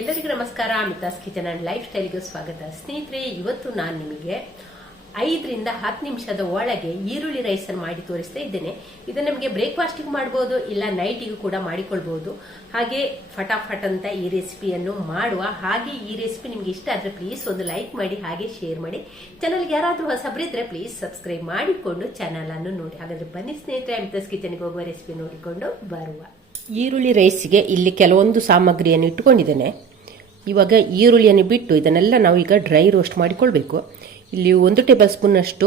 ಎಲ್ಲರಿಗೂ ನಮಸ್ಕಾರ. Amitha's kitchen and life ಸ್ಟೈಲ್ಗೆ ಸ್ವಾಗತ. ಸ್ನೇಹಿತರೆ, ಇವತ್ತು ನಾನು ನಿಮಗೆ ಐದರಿಂದ ಹತ್ತು ನಿಮಿಷದ ಒಳಗೆ ಈರುಳ್ಳಿ ರೈಸ್ ಮಾಡಿ ತೋರಿಸ್ತಾ ಇದ್ದೇನೆ. ಇದನ್ನ ನಮಗೆ ಬ್ರೇಕ್ಫಾಸ್ಟಿಗೆ ಮಾಡ್ಬೋದು, ಇಲ್ಲ ನೈಟಿಗೂ ಕೂಡ ಮಾಡಿಕೊಳ್ಬಹುದು ಹಾಗೆ ಫಟಾಫಟ್ ಅಂತ ಈ ರೆಸಿಪಿಯನ್ನು ಮಾಡುವ ಹಾಗೆ ಈ ರೆಸಿಪಿ ನಿಮ್ಗೆ ಇಷ್ಟ ಆದ್ರೆ ಪ್ಲೀಸ್ ಒಂದು ಲೈಕ್ ಮಾಡಿ, ಹಾಗೆ ಶೇರ್ ಮಾಡಿ. ಚಾನಲ್ಗೆ ಯಾರಾದ್ರೂ ಹೊಸಬ್ರಿದ್ರೆ ಪ್ಲೀಸ್ ಸಬ್ಸ್ಕ್ರೈಬ್ ಮಾಡಿಕೊಂಡು ಚಾನಲ್ ಅನ್ನು ನೋಡಿ. ಹಾಗಾದ್ರೆ ಬನ್ನಿ ಸ್ನೇಹಿತರೆ, ಅಮಿತಾಸ್ ಕಿಚನ್ಗೆ ಹೋಗುವ ರೆಸಿಪಿ ನೋಡಿಕೊಂಡು ಬರುವ. ಈರುಳ್ಳಿ ರೈಸಿಗೆ ಇಲ್ಲಿ ಕೆಲವೊಂದು ಸಾಮಗ್ರಿಯನ್ನು ಇಟ್ಕೊಂಡಿದ್ದೇನೆ ಇವಾಗ ಈರುಳ್ಳಿಯನ್ನು ಬಿಟ್ಟು ಇದನ್ನೆಲ್ಲ ನಾವು ಈಗ ಡ್ರೈ ರೋಸ್ಟ್ ಮಾಡಿಕೊಳ್ಬೇಕು. ಇಲ್ಲಿ ಒಂದು ಟೇಬಲ್ ಸ್ಪೂನಷ್ಟು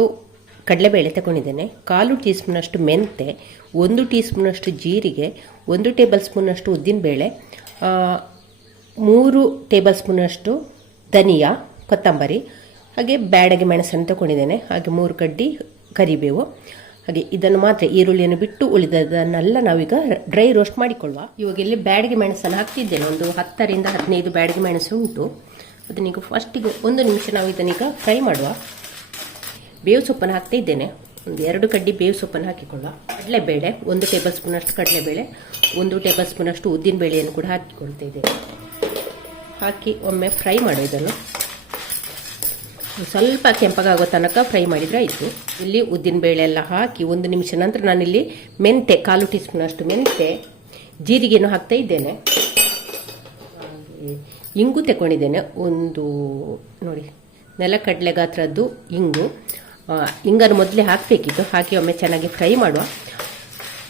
ಕಡಲೆಬೇಳೆ ತಗೊಂಡಿದ್ದೇನೆ. ಕಾಲು ಟೀ ಸ್ಪೂನಷ್ಟು ಮೆಂತೆ, ಒಂದು ಟೀ ಸ್ಪೂನಷ್ಟು ಜೀರಿಗೆ, ಒಂದು ಟೇಬಲ್ ಸ್ಪೂನಷ್ಟು ಉದ್ದಿನಬೇಳೆ ಮೂರು ಟೇಬಲ್ ಸ್ಪೂನಷ್ಟು ಧನಿಯಾ, ಕೊತ್ತಂಬರಿ, ಹಾಗೆ ಬ್ಯಾಡಗೆ ಮೆಣಸನ್ನು ತಗೊಂಡಿದ್ದೇನೆ. ಹಾಗೆ ಮೂರು ಕಡ್ಡಿ ಕರಿಬೇವು. ಹಾಗೆ ಇದನ್ನು ಮಾತ್ರ ಈರುಳ್ಳಿಯನ್ನು ಬಿಟ್ಟು ಉಳಿದದನ್ನೆಲ್ಲ ನಾವೀಗ ಡ್ರೈ ರೋಸ್ಟ್ ಮಾಡಿಕೊಳ್ಳುವ. ಇವಾಗ ಇಲ್ಲಿ ಬ್ಯಾಡಿಗೆ ಮೆಣಸನ್ನು ಹಾಕ್ತಿದ್ದೇನೆ. ಒಂದು ಹತ್ತರಿಂದ ಹದಿನೈದು ಬ್ಯಾಡಿಗೆ ಮೆಣಸು ಉಂಟು. ಅದನ್ನೀಗ ಫಸ್ಟಿಗೆ ಒಂದು ನಿಮಿಷ ನಾವು ಇದನ್ನೀಗ ಫ್ರೈ ಮಾಡುವ. ಬೇವು ಸೊಪ್ಪನ್ನು ಹಾಕ್ತಾ ಇದ್ದೇನೆ. ಒಂದು ಎರಡು ಕಡ್ಡಿ ಬೇವು ಸೊಪ್ಪನ್ನು ಹಾಕಿಕೊಳ್ಳುವ. ಕಡಲೆಬೇಳೆ, ಒಂದು ಟೇಬಲ್ ಸ್ಪೂನಷ್ಟು ಕಡಲೆಬೇಳೆ, ಒಂದು ಟೇಬಲ್ ಸ್ಪೂನಷ್ಟು ಉದ್ದಿನ ಬೇಳೆಯನ್ನು ಕೂಡ ಹಾಕಿಕೊಳ್ತಾ ಇದ್ದೇನೆ. ಹಾಕಿ ಒಮ್ಮೆ ಫ್ರೈ ಮಾಡೋ ಇದನ್ನು. ಸ್ವಲ್ಪ ಕೆಂಪಗಾಗೋ ತನಕ ಫ್ರೈ ಮಾಡಿದರೆ ಆಯಿತು. ಇಲ್ಲಿ ಉದ್ದಿನ ಬೇಳೆ ಎಲ್ಲ ಹಾಕಿ ಒಂದು ನಿಮಿಷ ನಂತರ ನಾನಿಲ್ಲಿ ಮೆಂತೆ ಕಾಲು ಟೀ ಸ್ಪೂನ್ ಮೆಂತೆ ಜೀರಿಗೆನೂ ಹಾಕ್ತಾ ಇದ್ದೇನೆ. ಇಂಗು ತಗೊಂಡಿದ್ದೇನೆ ಒಂದು, ನೋಡಿ, ನೆಲಕಡಲೆ ಗಾತ್ರದ್ದು ಇಂಗು. ಇಂಗನ್ನು ಮೊದಲೇ ಹಾಕಬೇಕಿತ್ತು. ಹಾಕಿ ಒಮ್ಮೆ ಚೆನ್ನಾಗಿ ಫ್ರೈ ಮಾಡುವ.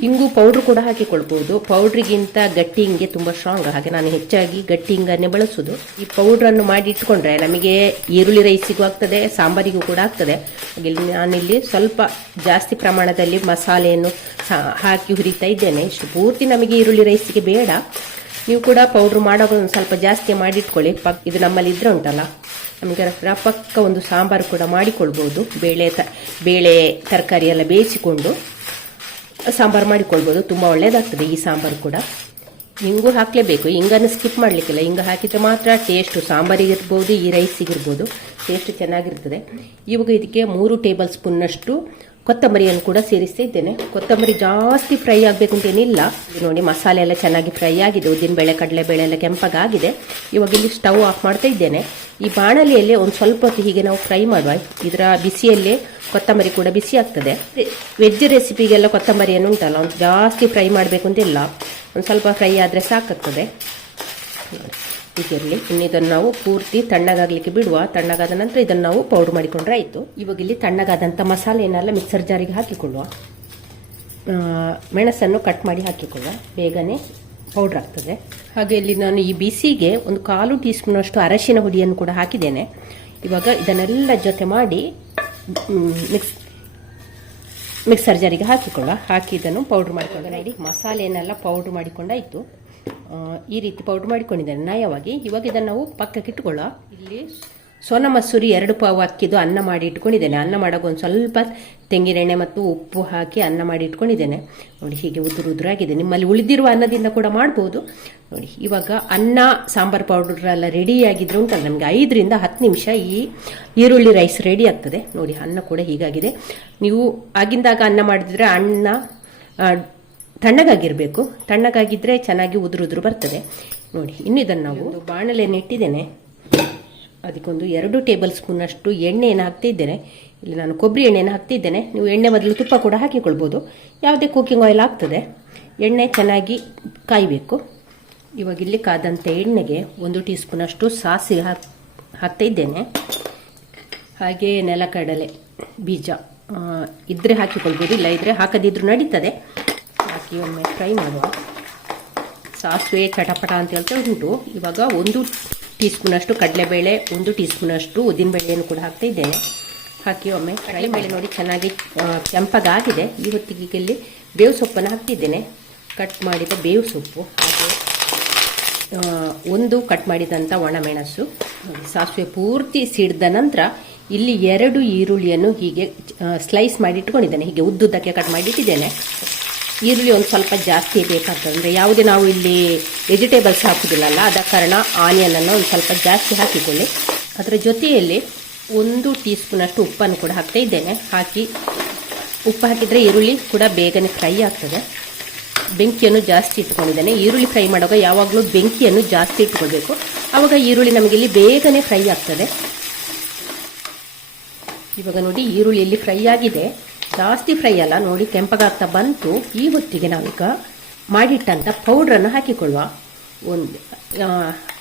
ಇಂಗು ಪೌಡ್ರ್ ಕೂಡ ಹಾಕಿಕೊಳ್ಬಹುದು. ಪೌಡ್ರಿಗಿಂತ ಗಟ್ಟಿ ಹಿಂಗೆ ತುಂಬ ಸ್ಟ್ರಾಂಗ್ ಹಾಗೆ ನಾನು ಹೆಚ್ಚಾಗಿ ಗಟ್ಟಿ ಹಿಂಗನ್ನೇ ಬಳಸೋದು. ಈ ಪೌಡ್ರನ್ನು ಮಾಡಿ ಇಟ್ಕೊಂಡ್ರೆ ನಮಗೆ ಈರುಳ್ಳಿ ರೈಸಿಗೂ ಆಗ್ತದೆ, ಸಾಂಬಾರಿಗೂ ಕೂಡ ಆಗ್ತದೆ. ಹಾಗೆ ನಾನಿಲ್ಲಿ ಸ್ವಲ್ಪ ಜಾಸ್ತಿ ಪ್ರಮಾಣದಲ್ಲಿ ಮಸಾಲೆಯನ್ನು ಹಾಕಿ ಹುರಿತಾ ಇದ್ದೇನೆ. ಇಷ್ಟು ಪೂರ್ತಿ ನಮಗೆ ಈರುಳ್ಳಿ ರೈಸಿಗೆ ಬೇಡ. ನೀವು ಕೂಡ ಪೌಡ್ರ್ ಮಾಡುವಾಗ ಒಂದು ಸ್ವಲ್ಪ ಜಾಸ್ತಿ ಮಾಡಿಟ್ಕೊಳ್ಳಿ. ಪಕ್, ಇದು ನಮ್ಮಲ್ಲಿ ಇದ್ರೆ ಉಂಟಲ್ಲ. ನಮಗೆ ಪಕ್ಕ ಒಂದು ಸಾಂಬಾರು ಕೂಡ ಮಾಡಿಕೊಳ್ಬೋದು ಬೇಳೆ ತ, ಬೇಳೆ ತರಕಾರಿ ಎಲ್ಲ ಬೇಯಿಸಿಕೊಂಡು. ಸಾಂಬಾರು ಮಾಡಿಕೊಳ್ಬೋದು, ತುಂಬ ಒಳ್ಳೆಯದಾಗ್ತದೆ ಈ ಸಾಂಬಾರು ಕೂಡ. ಹಿಂಗು ಹಾಕಲೇಬೇಕು ಹಿಂಗನ್ನು ಸ್ಕಿಪ್ ಮಾಡಲಿಕ್ಕಿಲ್ಲ. ಹಿಂಗ ಹಾಕಿದರೆ ಮಾತ್ರ ಟೇಸ್ಟು ಸಾಂಬಾರಿಗಿರ್ಬೋದು, ಈ ರೈಸಿಗಿರ್ಬೋದು ಟೇಸ್ಟ್ ಚೆನ್ನಾಗಿರ್ತದೆ. ಇವಾಗ ಇದಕ್ಕೆ ಮೂರು ಟೇಬಲ್ ಸ್ಪೂನ್ನಷ್ಟು ಕೊತ್ತಂಬರಿಯನ್ನು ಕೂಡ ಸೇರಿಸ್ತಾ ಇದ್ದೇನೆ. ಕೊತ್ತಂಬರಿ ಜಾಸ್ತಿ ಫ್ರೈ ಆಗಬೇಕು ಅಂತ ಏನಿಲ್ಲ. ಇದು ನೋಡಿ ಮಸಾಲೆ ಎಲ್ಲ ಚೆನ್ನಾಗಿ ಫ್ರೈ ಆಗಿದೆ. ಉದ್ದಿನಬೇಳೆ ಕಡಲೆಬೇಳೆ ಎಲ್ಲ ಕೆಂಪಗಾಗಿದೆ. ಇವಾಗ ಇಲ್ಲಿ ಸ್ಟವ್ ಆಫ್ ಮಾಡ್ತಾ ಇದ್ದೇನೆ. ಈ ಬಾಣಲಿಯಲ್ಲಿ ಒಂದು ಸ್ವಲ್ಪ ಹೊತ್ತು ಹೀಗೆ ನಾವು ಫ್ರೈ ಮಾಡುವ. ಇದರ ಬಿಸಿಯಲ್ಲೇ ಕೊತ್ತಂಬರಿ ಕೂಡ ಬಿಸಿ ಆಗ್ತದೆ. ವೆಜ್ ರೆಸಿಪಿಗೆಲ್ಲ ಕೊತ್ತಂಬರಿಯನ್ನು ಉಂಟಲ್ಲ, ಒಂದು ಜಾಸ್ತಿ ಫ್ರೈ ಮಾಡಬೇಕು ಅಂತಿಲ್ಲ ಒಂದು ಸ್ವಲ್ಪ ಫ್ರೈ ಆದರೆ ಸಾಕಾಗ್ತದೆ. ಹೀಗಿರಲಿ ಇನ್ನು ಇದನ್ನು ನಾವು ಪೂರ್ತಿ ತಣ್ಣಗಾಗಲಿಕ್ಕೆ ಬಿಡುವ, ತಣ್ಣಗಾದ ನಂತರ ಇದನ್ನು ನಾವು ಪೌಡ್ರ್ ಮಾಡಿಕೊಂಡ್ರೆ ಆಯಿತು. ಇವಾಗ ಇಲ್ಲಿ ತಣ್ಣಗಾದಂಥ ಮಸಾಲೆಯನ್ನೆಲ್ಲ ಮಿಕ್ಸರ್ ಜಾರಿಗೆ ಹಾಕಿಕೊಳ್ಳುವ. ಮೆಣಸನ್ನು ಕಟ್ ಮಾಡಿ ಹಾಕಿಕೊಳ್ಳುವ. ಬೇಗನೆ ಪೌಡ್ರ್ ಆಗ್ತದೆ. ಹಾಗೆ ಇಲ್ಲಿ ನಾನು ಈ ಬಿಸಿಗೆ ಒಂದು ಕಾಲು ಟೀ ಸ್ಪೂನಷ್ಟು ಅರಶಿನ ಹುಡಿಯನ್ನು ಕೂಡ ಹಾಕಿದ್ದೇನೆ. ಇವಾಗ ಇದನ್ನೆಲ್ಲ ಜೊತೆ ಮಾಡಿ ಮಿಕ್ಸ್ ಮಿಕ್ಸರ್ ಜಾರಿಗೆ ಹಾಕಿಕೊಳ್ಳ ಹಾಕಿ ಇದನ್ನು ಪೌಡ್ರ್ ಮಾಡಿಕೊಂಡ್ರೆ ನೋಡಿ ಮಸಾಲೆಯನ್ನೆಲ್ಲ ಪೌಡ್ರ್ ಮಾಡಿಕೊಂಡಾಯಿತು. ಈ ರೀತಿ ಪೌಡ್ರ್ ಮಾಡಿಕೊಂಡಿದ್ದೇನೆ ನಯವಾಗಿ ಇವಾಗ ಇದನ್ನು ನಾವು ಪಕ್ಕಕ್ಕೆ ಇಟ್ಕೊಳ್ಳೋ. ಇಲ್ಲಿ ಸೋನ ಮಸೂರಿ ಎರಡು ಪಾವು ಅಕ್ಕಿದು ಅನ್ನ ಮಾಡಿ ಇಟ್ಕೊಂಡಿದ್ದೇನೆ. ಅನ್ನ ಮಾಡೋಕೆ ಒಂದು ಸ್ವಲ್ಪ ತೆಂಗಿನೆಣ್ಣೆ ಮತ್ತು ಉಪ್ಪು ಹಾಕಿ ಅನ್ನ ಮಾಡಿ ಇಟ್ಕೊಂಡಿದ್ದೇನೆ. ನೋಡಿ ಹೀಗೆ ಉದುರು ಉದುರಾಗಿದೆ. ನಿಮ್ಮಲ್ಲಿ ಉಳಿದಿರುವ ಅನ್ನದಿಂದ ಕೂಡ ಮಾಡ್ಬೋದು. ನೋಡಿ ಇವಾಗ ಅನ್ನ ಸಾಂಬಾರು ಪೌಡರ್ ಎಲ್ಲ ರೆಡಿ ಆಗಿದ್ರೆ ಉಂಟಲ್ಲ ನಮಗೆ ಐದರಿಂದ ಹತ್ತು ನಿಮಿಷ ಈ ಈರುಳ್ಳಿ ರೈಸ್ ರೆಡಿ ಆಗ್ತದೆ. ನೋಡಿ ಅನ್ನ ಕೂಡ ಹೀಗಾಗಿದೆ. ನೀವು ಆಗಿಂದಾಗ ಅನ್ನ ಮಾಡಿದ್ರೆ ಅನ್ನ ತಣ್ಣಗಾಗಿರಬೇಕು. ತಣ್ಣಗಾಗಿದ್ರೆ ಚೆನ್ನಾಗಿ ಉದುರು ಉದುರು ಬರ್ತದೆ. ನೋಡಿ ಇನ್ನು ಇದನ್ನು ನಾವು ಬಾಣಲೆಯನ್ನು ಇಟ್ಟಿದ್ದೇನೆ. ಅದಕ್ಕೊಂದು ಎರಡು ಟೇಬಲ್ ಸ್ಪೂನಷ್ಟು ಎಣ್ಣೆಯನ್ನು ಹಾಕ್ತಿದ್ದೇನೆ. ಇಲ್ಲಿ ನಾನು ಕೊಬ್ಬರಿ ಎಣ್ಣೆಯನ್ನು ಹಾಕ್ತಿದ್ದೇನೆ. ನೀವು ಎಣ್ಣೆ ಬದಲು ತುಪ್ಪ ಕೂಡ ಹಾಕಿಕೊಳ್ಬೋದು. ಯಾವುದೇ ಕುಕಿಂಗ್ ಆಯಿಲ್ ಆಗ್ತದೆ. ಎಣ್ಣೆ ಚೆನ್ನಾಗಿ ಕಾಯಬೇಕು. ಇವಾಗ ಇಲ್ಲಿ ಕಾದಂಥ ಎಣ್ಣೆಗೆ ಒಂದು ಟೀ ಸ್ಪೂನಷ್ಟು ಸಾಸಿವೆ ಹಾಕ್ ಹಾಕ್ತಾಯಿದ್ದೇನೆ ಹಾಗೆ ನೆಲಕಡಲೆ ಬೀಜ ಇದ್ದರೆ ಇದ್ರೆ ಹಾಕಿಕೊಳ್ಬೋದು ಇಲ್ಲ ಇದ್ರೆ ಹಾಕದಿದ್ರೂ ನಡೀತದೆ. ಹಾಕಿ ಒಮ್ಮೆ ಫ್ರೈ ಮಾಡುವ. ಸಾಸಿವೆ, ಚಟಪಟ ಅಂತ ಹೇಳ್ತಾ ಉಂಟು. ಇವಾಗ ಒಂದು ಟೀ ಸ್ಪೂನಷ್ಟು ಕಡಲೆಬೇಳೆ, ಒಂದು ಟೀ ಸ್ಪೂನಷ್ಟು ಉದ್ದಿನಬೇಳೆಯನ್ನು ಕೂಡ ಹಾಕ್ತಾ ಇದ್ದೇನೆ. ಹಾಕಿ ಒಮ್ಮೆ ಕಡಲೆಬೇಳೆ ನೋಡಿ ಚೆನ್ನಾಗಿ ಕೆಂಪಗಾಗಿದೆ. ಈ ಹೊತ್ತಿಗೆ ಇಲ್ಲಿ ಬೇವು ಸೊಪ್ಪನ್ನು ಹಾಕ್ತಿದ್ದೇನೆ. ಕಟ್ ಮಾಡಿದ ಬೇವು ಸೊಪ್ಪು, ಹಾಗೆ ಒಂದು ಕಟ್ ಮಾಡಿದಂಥ ಒಣಮೆಣಸು. ಮೆಣಸು ಸಾಸಿವೆ ಪೂರ್ತಿ ಸಿಡಿದ ನಂತರ ಇಲ್ಲಿ ಎರಡು ಈರುಳ್ಳಿಯನ್ನು ಹೀಗೆ ಸ್ಲೈಸ್ ಮಾಡಿ ಇಟ್ಕೊಂಡಿದ್ದೇನೆ. ಹೀಗೆ ಉದ್ದುದ್ದಕ್ಕೆ ಕಟ್ ಮಾಡಿ ಇಟ್ಟಿದ್ದೇನೆ. ಈರುಳ್ಳಿ ಒಂದು ಸ್ವಲ್ಪ ಜಾಸ್ತಿ ಬೇಕಾಗ್ತದೆ. ಯಾವುದೇ ನಾವು ಇಲ್ಲಿ ವೆಜಿಟೇಬಲ್ಸ್ ಹಾಕುವುದಿಲ್ಲಲ್ಲ ಆದ ಕಾರಣ ಆನಿಯನನ್ನು ಒಂದು ಸ್ವಲ್ಪ ಜಾಸ್ತಿ ಹಾಕಿಕೊಳ್ಳಿ. ಅದರ ಜೊತೆಯಲ್ಲಿ ಒಂದು ಟೀ ಸ್ಪೂನಷ್ಟು ಉಪ್ಪನ್ನು ಕೂಡ ಹಾಕ್ತಾ ಇದ್ದೇನೆ. ಹಾಕಿ ಉಪ್ಪು ಹಾಕಿದರೆ ಈರುಳ್ಳಿ ಕೂಡ ಬೇಗನೆ ಫ್ರೈ ಆಗ್ತದೆ. ಬೆಂಕಿಯನ್ನು ಜಾಸ್ತಿ ಇಟ್ಕೊಂಡಿದ್ದೇನೆ. ಈರುಳ್ಳಿ ಫ್ರೈ ಮಾಡುವಾಗ ಯಾವಾಗಲೂ ಬೆಂಕಿಯನ್ನು ಜಾಸ್ತಿ ಇಟ್ಕೊಳ್ಬೇಕು. ಆವಾಗ ಈರುಳ್ಳಿ ನಮಗೆ ಇಲ್ಲಿ ಬೇಗನೆ ಫ್ರೈ ಆಗ್ತದೆ. ಇವಾಗ ನೋಡಿ, ಈರುಳ್ಳಿ ಇಲ್ಲಿ ಫ್ರೈ ಆಗಿದೆ. ಜಾಸ್ತಿ ಫ್ರೈ ಅಲ್ಲ, ನೋಡಿ ಕೆಂಪಗಾಗ್ತಾ ಬಂತು. ಈ ಹೊತ್ತಿಗೆ ನಾವೀಗ ಮಾಡಿಟ್ಟಂಥ ಪೌಡ್ರನ್ನು ಹಾಕಿಕೊಳ್ಳುವ. ಒಂದು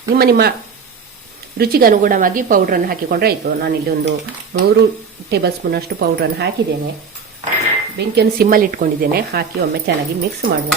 ನಿಮ್ಮ ನಿಮ್ಮ ರುಚಿಗೆ ಅನುಗುಣವಾಗಿ ಪೌಡ್ರನ್ನು ಹಾಕಿಕೊಂಡ್ರೆ ಆಯಿತು. ನಾನಿಲ್ಲಿ ಒಂದು ಮೂರು ಟೇಬಲ್ ಸ್ಪೂನಷ್ಟು ಪೌಡ್ರನ್ನು ಹಾಕಿದ್ದೇನೆ. ಬೆಂಕಿಯನ್ನು ಸಿಮ್ಮಲ್ಲಿ ಇಟ್ಕೊಂಡಿದ್ದೇನೆ. ಹಾಕಿ ಒಮ್ಮೆ ಚೆನ್ನಾಗಿ ಮಿಕ್ಸ್ ಮಾಡುವ.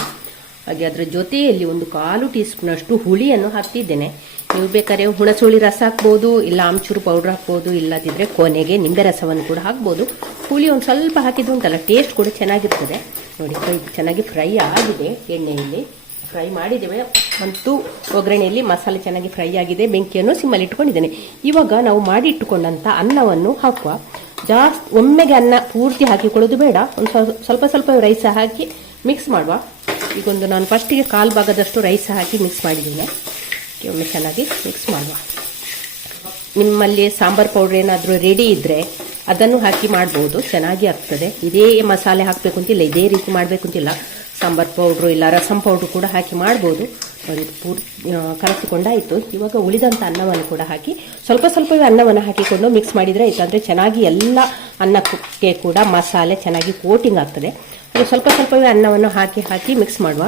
ಹಾಗೆ ಅದರ ಜೊತೆಯಲ್ಲಿ ಒಂದು ಕಾಲು ಟೀ ಸ್ಪೂನಷ್ಟು ಹುಳಿಯನ್ನು ಹಾಕ್ತಿದ್ದೇನೆ. ನೀವು ಬೇಕಾದ್ರೆ ಹುಣಸುಳಿ ರಸ ಹಾಕ್ಬೋದು, ಇಲ್ಲ ಆಮ್ಚೂರು ಪೌಡ್ರ್ ಹಾಕ್ಬೋದು ಇಲ್ಲದಿದ್ದರೆ ಕೊನೆಗೆ ನಿಂಬೆ ರಸವನ್ನು ಕೂಡ ಹಾಕ್ಬೋದು. ಹುಳಿ ಒಂದು ಸ್ವಲ್ಪ ಹಾಕಿದ್ದು ಉಂಟಲ್ಲ ಟೇಸ್ಟ್ ಕೂಡ ಚೆನ್ನಾಗಿರ್ತದೆ. ನೋಡಿ, ಫ್ರೈ ಚೆನ್ನಾಗಿ ಫ್ರೈ ಆಗಿದೆ ಎಣ್ಣೆಯಲ್ಲಿ. ಫ್ರೈ ಮಾಡಿದ್ದೇವೆ. ಮತ್ತು ಒಗ್ಗರಣೆಯಲ್ಲಿ ಮಸಾಲೆ ಚೆನ್ನಾಗಿ ಫ್ರೈ ಆಗಿದೆ. ಬೆಂಕಿಯನ್ನು ಸಿಮ್ಮಲ್ಲಿ ಇಟ್ಕೊಂಡಿದ್ದೇನೆ. ಇವಾಗ ನಾವು ಮಾಡಿ ಇಟ್ಟುಕೊಂಡಂಥ ಅನ್ನವನ್ನು ಹಾಕುವ. ಜಾಸ್ತಿ ಒಮ್ಮೆಗೆ ಅನ್ನ ಪೂರ್ತಿ ಹಾಕಿಕೊಳ್ಳೋದು ಬೇಡ. ಒಂದು ಸ್ವಲ್ಪ ಸ್ವಲ್ಪ ರೈಸ್ ಹಾಕಿ ಮಿಕ್ಸ್ ಮಾಡುವ. ಈಗೊಂದು ನಾನು ಫಸ್ಟಿಗೆ ಕಾಲು ಭಾಗದಷ್ಟು ರೈಸ್ ಹಾಕಿ ಮಿಕ್ಸ್ ಮಾಡಿದ್ದೀನಿ. ಒಮ್ಮೆ ಚೆನ್ನಾಗಿ ಮಿಕ್ಸ್ ಮಾಡುವ. ನಿಮ್ಮಲ್ಲಿ ಸಾಂಬಾರ್ ಪೌಡ್ರ್ ಏನಾದರೂ ರೆಡಿ ಇದ್ದರೆ ಅದನ್ನು ಹಾಕಿ ಮಾಡ್ಬೋದು. ಚೆನ್ನಾಗಿ ಆಗ್ತದೆ. ಇದೇ ಮಸಾಲೆ ಹಾಕಬೇಕು ಅಂತಿಲ್ಲ, ಇದೇ ರೀತಿ ಮಾಡಬೇಕು ಅಂತಿಲ್ಲ. ಸಾಂಬಾರ್ ಪೌಡ್ರು ಇಲ್ಲ, ರಸಂ ಪೌಡ್ರು ಕೂಡ ಹಾಕಿ ಮಾಡ್ಬೋದು. ನೋಡಿ ಪೂರ್ ಕಲಸಿಕೊಂಡಾಯಿತು ಇವಾಗ ಉಳಿದಂಥ ಅನ್ನವನ್ನು ಕೂಡ ಹಾಕಿ, ಸ್ವಲ್ಪ ಸ್ವಲ್ಪವೇ ಅನ್ನವನ್ನು ಹಾಕಿಕೊಂಡು ಮಿಕ್ಸ್ ಮಾಡಿದರೆ ಆಯಿತು. ಅಂದರೆ ಚೆನ್ನಾಗಿ ಎಲ್ಲ ಅನ್ನಕ್ಕೆ ಕೂಡ ಮಸಾಲೆ ಚೆನ್ನಾಗಿ ಕೋಟಿಂಗ್ ಆಗ್ತದೆ. ಸ್ವಲ್ಪ ಸ್ವಲ್ಪವೇ ಅನ್ನವನ್ನು ಹಾಕಿ ಹಾಕಿ ಮಿಕ್ಸ್ ಮಾಡುವ.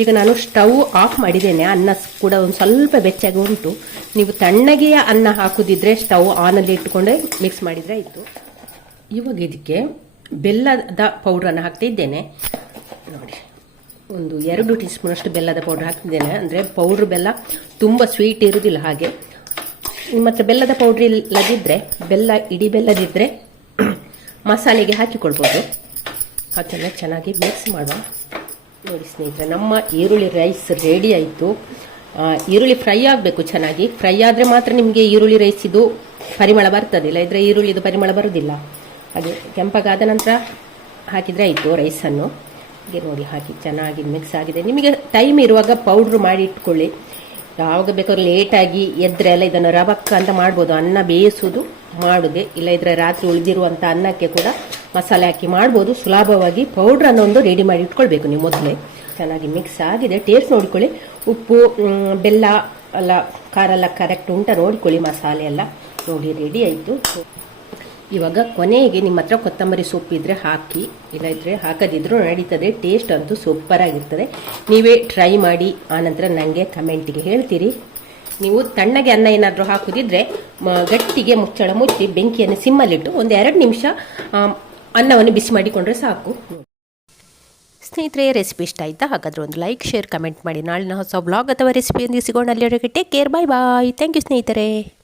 ಈಗ ನಾನು ಸ್ಟವ್ ಆಫ್ ಮಾಡಿದ್ದೇನೆ. ಅನ್ನ ಕೂಡ ಒಂದು ಸ್ವಲ್ಪ ಬೆಚ್ಚಗೆ ಉಂಟು. ನೀವು ತಣ್ಣಗೆಯ ಅನ್ನ ಹಾಕುದಿದ್ರೆ ಸ್ಟವ್ ಆನಲ್ಲಿ ಇಟ್ಟುಕೊಂಡೆ ಮಿಕ್ಸ್ ಮಾಡಿದರೆ ಆಯಿತು. ಇವಾಗ ಇದಕ್ಕೆ ಬೆಲ್ಲದ ಪೌಡ್ರನ್ನು ಹಾಕ್ತಿದ್ದೇನೆ ನೋಡಿ, ಒಂದು ಎರಡು ಟೀ ಸ್ಪೂನಷ್ಟು ಬೆಲ್ಲದ ಪೌಡ್ರ್ ಹಾಕ್ತಿದ್ದೇನೆ. ಅಂದರೆ ಪೌಡ್ರ್ ಬೆಲ್ಲ ತುಂಬ ಸ್ವೀಟ್ ಇರುವುದಿಲ್ಲ ಹಾಗೆ. ಹತ್ರ ಬೆಲ್ಲದ ಪೌಡ್ರ್ ಇಲ್ಲದಿದ್ದರೆ ಬೆಲ್ಲ, ಇಡೀ ಬೆಲ್ಲದಿದ್ದರೆ ಮಸಾಲೆಗೆ ಹಾಕಿಕೊಳ್ಬೋದು. ಅದನ್ನು ಚೆನ್ನಾಗಿ ಮಿಕ್ಸ್ ಮಾಡುವ. ನೋಡಿ ಸ್ನೇಹಿತರೆ, ನಮ್ಮ ಈರುಳ್ಳಿ ರೈಸ್ ರೆಡಿ ಆಯಿತು. ಈರುಳ್ಳಿ ಫ್ರೈ ಆಗಬೇಕು ಚೆನ್ನಾಗಿ. ಫ್ರೈ ಆದರೆ ಮಾತ್ರ ನಿಮಗೆ ಈರುಳ್ಳಿ ರೈಸ್ ಇದು ಪರಿಮಳ ಬರ್ತದಿಲ್ಲ ಇದ್ರೆ ಈರುಳ್ಳಿದು ಪರಿಮಳ ಬರುವುದಿಲ್ಲ ಹಾಗೆ ಕೆಂಪಗಾದ ನಂತರ ಹಾಕಿದರೆ ಆಯಿತು ರೈಸನ್ನು ಹೀಗೆ ನೋಡಿ, ಹಾಕಿ ಚೆನ್ನಾಗಿ ಮಿಕ್ಸ್ ಆಗಿದೆ. ನಿಮಗೆ ಟೈಮ್ ಇರುವಾಗ ಪೌಡ್ರ್ ಮಾಡಿ ಇಟ್ಕೊಳ್ಳಿ. ಯಾವಾಗ ಬೇಕಾದ್ರೂ ಲೇಟಾಗಿ ಎದ್ರೆ ಎಲ್ಲ ಇದನ್ನು ರವಕ್ಕ ಅಂತ ಮಾಡ್ಬೋದು. ಅನ್ನ ಬೇಯಿಸೋದು ಮಾಡೋದೆ ಇಲ್ಲ. ಇದ್ರೆ ರಾತ್ರಿ ಉಳಿದಿರುವಂಥ ಅನ್ನಕ್ಕೆ ಕೂಡ ಮಸಾಲೆ ಹಾಕಿ ಮಾಡ್ಬೋದು. ಸುಲಭವಾಗಿ ಪೌಡ್ರನ್ನು ಒಂದು ರೆಡಿ ಮಾಡಿ ಇಟ್ಕೊಳ್ಬೇಕು ನೀವು ಮೊದಲೇ. ಚೆನ್ನಾಗಿ ಮಿಕ್ಸ್ ಆಗಿದೆ. ಟೇಸ್ಟ್ ನೋಡ್ಕೊಳ್ಳಿ. ಉಪ್ಪು ಬೆಲ್ಲ ಎಲ್ಲ ಖಾರ ಎಲ್ಲ ಕರೆಕ್ಟ್ ಉಂಟ. ನೋಡ್ಕೊಳ್ಳಿ ಮಸಾಲೆ ಎಲ್ಲ. ನೋಡಿ ರೆಡಿ ಆಯಿತು. ಇವಾಗ ಕೊನೆಗೆ ನಿಮ್ಮ ಹತ್ರ ಕೊತ್ತಂಬರಿ ಸೊಪ್ಪಿದ್ರೆ ಹಾಕಿ. ಇಲ್ಲದಿದ್ರೆ ಹಾಕದಿದ್ರೂ ನಡೀತದೆ. ಟೇಸ್ಟ್ ಅಂತೂ ಸೂಪರ್ ಆಗಿರ್ತದೆ. ನೀವೇ ಟ್ರೈ ಮಾಡಿ. ಆನಂತರ ನನಗೆ ಕಮೆಂಟಿಗೆ ಹೇಳ್ತೀರಿ. ನೀವು ತಣ್ಣಗೆ ಅನ್ನ ಏನಾದರೂ ಹಾಕುದಿದ್ರೆ ಗಟ್ಟಿಗೆ ಮುಚ್ಚಳ ಮುಚ್ಚಿ ಬೆಂಕಿಯನ್ನು ಸಿಮ್ಮಲ್ಲಿಟ್ಟು ಒಂದು ಎರಡು ನಿಮಿಷ ಅನ್ನವನ್ನು ಬಿಸಿ ಮಾಡಿಕೊಂಡ್ರೆ ಸಾಕು. ಸ್ನೇಹಿತರೆ, ರೆಸಿಪಿ ಇಷ್ಟ ಆಯ್ತಾ? ಹಾಗಾದ್ರೆ ಒಂದು ಲೈಕ್ ಶೇರ್ ಕಮೆಂಟ್ ಮಾಡಿ. ನಾಳಿನ ಹೊಸ ಬ್ಲಾಗ್ ಅಥವಾ ರೆಸಿಪಿಯೊಂದಿಗೆ ಸಿಗೋಣ. ಅಲ್ಲಿವರೆಗೆ take care bye bye thank you ಸ್ನೇಹಿತರೆ.